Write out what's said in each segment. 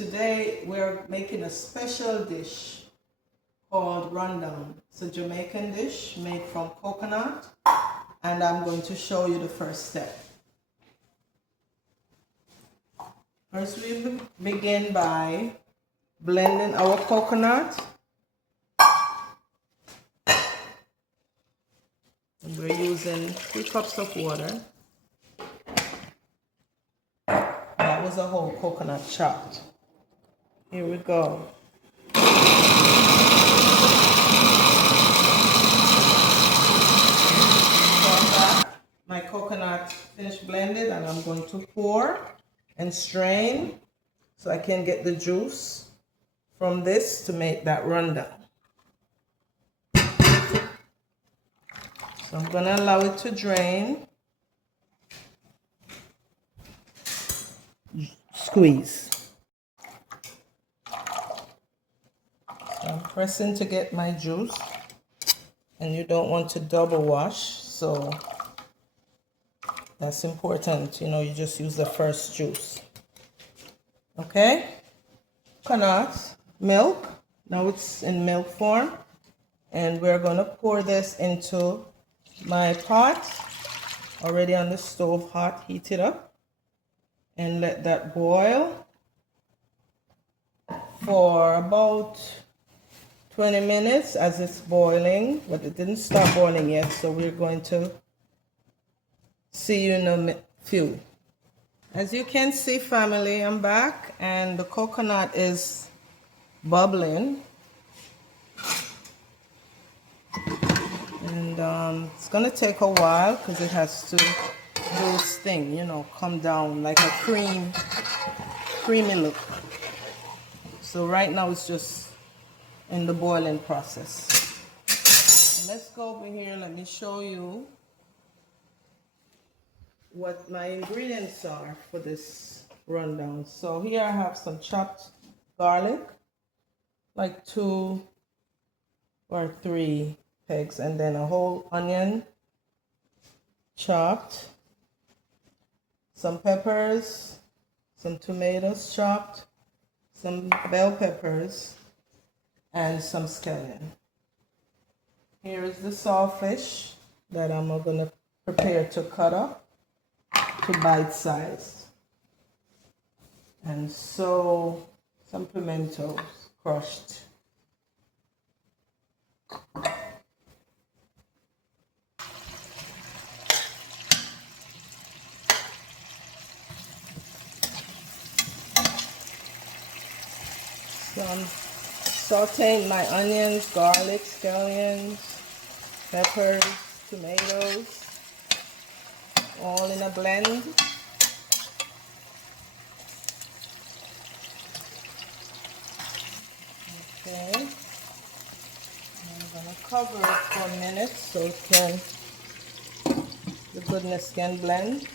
Today we're making a special dish called rundown. It's a Jamaican dish made from coconut, and I'm going to show you the first step. First, we begin by blending our coconut. And we're using 3 cups of water. That was a whole coconut chopped. Here we go. My coconut finished blended, and I'm going to pour and strain so I can get the juice from this to make that rundown. So I'm going to allow it to drain. Squeeze. So I'm pressing to get my juice, and you don't want to double wash, so that's important. You just use the first juice. Okay? Coconut milk. Now it's in milk form, and we're going to pour this into my pot already on the stove hot. Heat it up and let that boil for about 20 minutes as it's boiling, but it didn't start boiling yet, so we're going to see you in a few. As you can see, family, I'm back, and the coconut is bubbling. And it's going to take a while because it has to do its thing, come down like a creamy look. So right now it's just in the boiling process. Let's go over here. Let me show you what my ingredients are for this rundown. So here I have some chopped garlic, like 2 or 3 pegs, and then a whole onion chopped, some peppers, some tomatoes chopped, some bell peppers, and some scallion. Here is the saltfish that I'm going to prepare to cut up to bite size. And so some pimentos crushed. So I'm sauteing my onions, garlic, scallions, peppers, tomatoes, all in a blend. Okay. I'm going to cover it for a minute so the goodness can blend.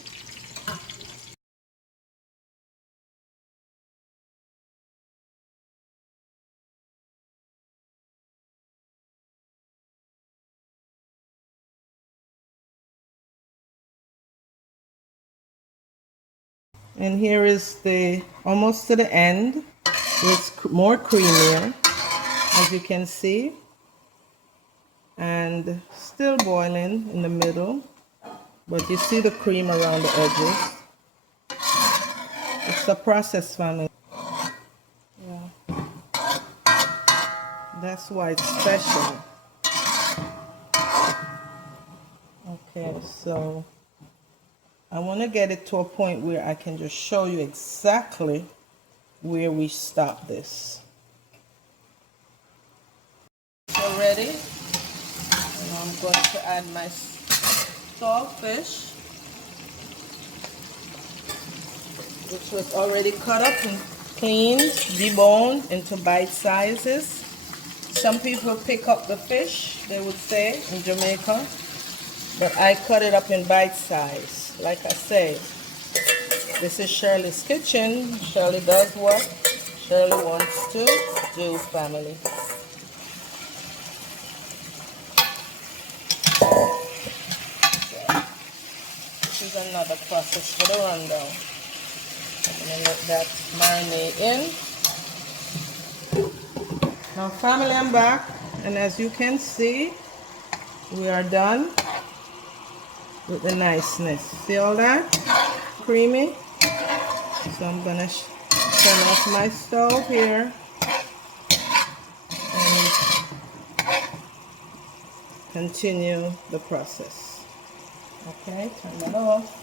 And here is almost to the end. It's more creamier, as you can see, and still boiling in the middle, but you see the cream around the edges. It's a process, family. Yeah. That's why it's special. Okay, so I want to get it to a point where I can just show you exactly where we stop this. So ready? And I'm going to add my saltfish, which was already cut up and cleaned, deboned into bite sizes. Some people pick up the fish, they would say, in Jamaica, but I cut it up in bite size. Like I say, this is Shirley's kitchen. Shirley does what Shirley wants to do, family. This is another process for the rundown. I'm going to let that marinate in. Now family, I'm back, and as you can see, we are done with the niceness. See all that? Creamy. So I'm gonna turn off my stove here and continue the process. Okay, turn that off.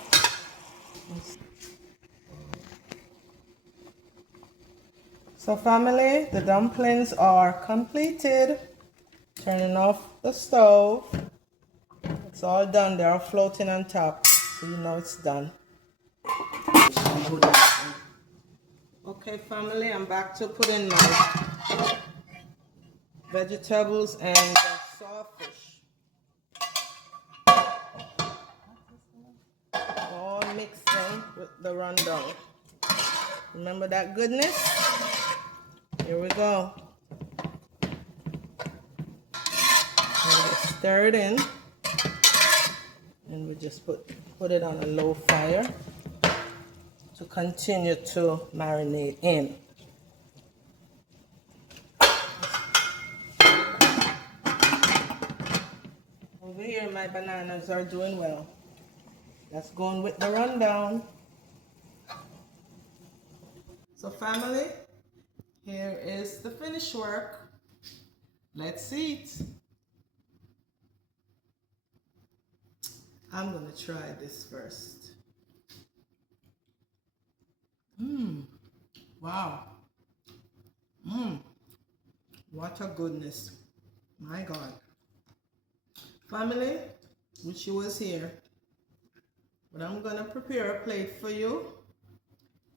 So family, the dumplings are completed. Turning off the stove. It's all done. They are floating on top, so you know it's done. Okay family, I'm back to put in my vegetables and the saltfish. All mixed in with the rundown. Remember that goodness? Here we go. And we stir it in. And we just put it on a low fire to continue to marinate in. Over here my bananas are doing well. That's going with the rundown. So family, here is the finished work. Let's eat. I'm gonna try this first. Wow. What a goodness. My God. Family, wish you was here. But I'm gonna prepare a plate for you.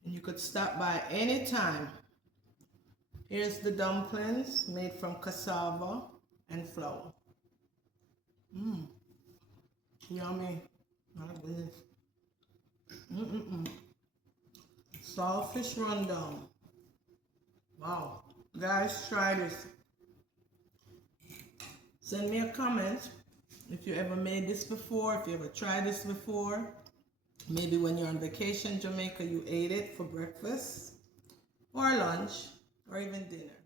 And you could stop by anytime. Here's the dumplings made from cassava and flour. Yummy. My goodness. Saltfish rundown. Wow. Guys, try this. Send me a comment if you ever made this before, if you ever tried this before. Maybe when you're on vacation in Jamaica, you ate it for breakfast or lunch or even dinner.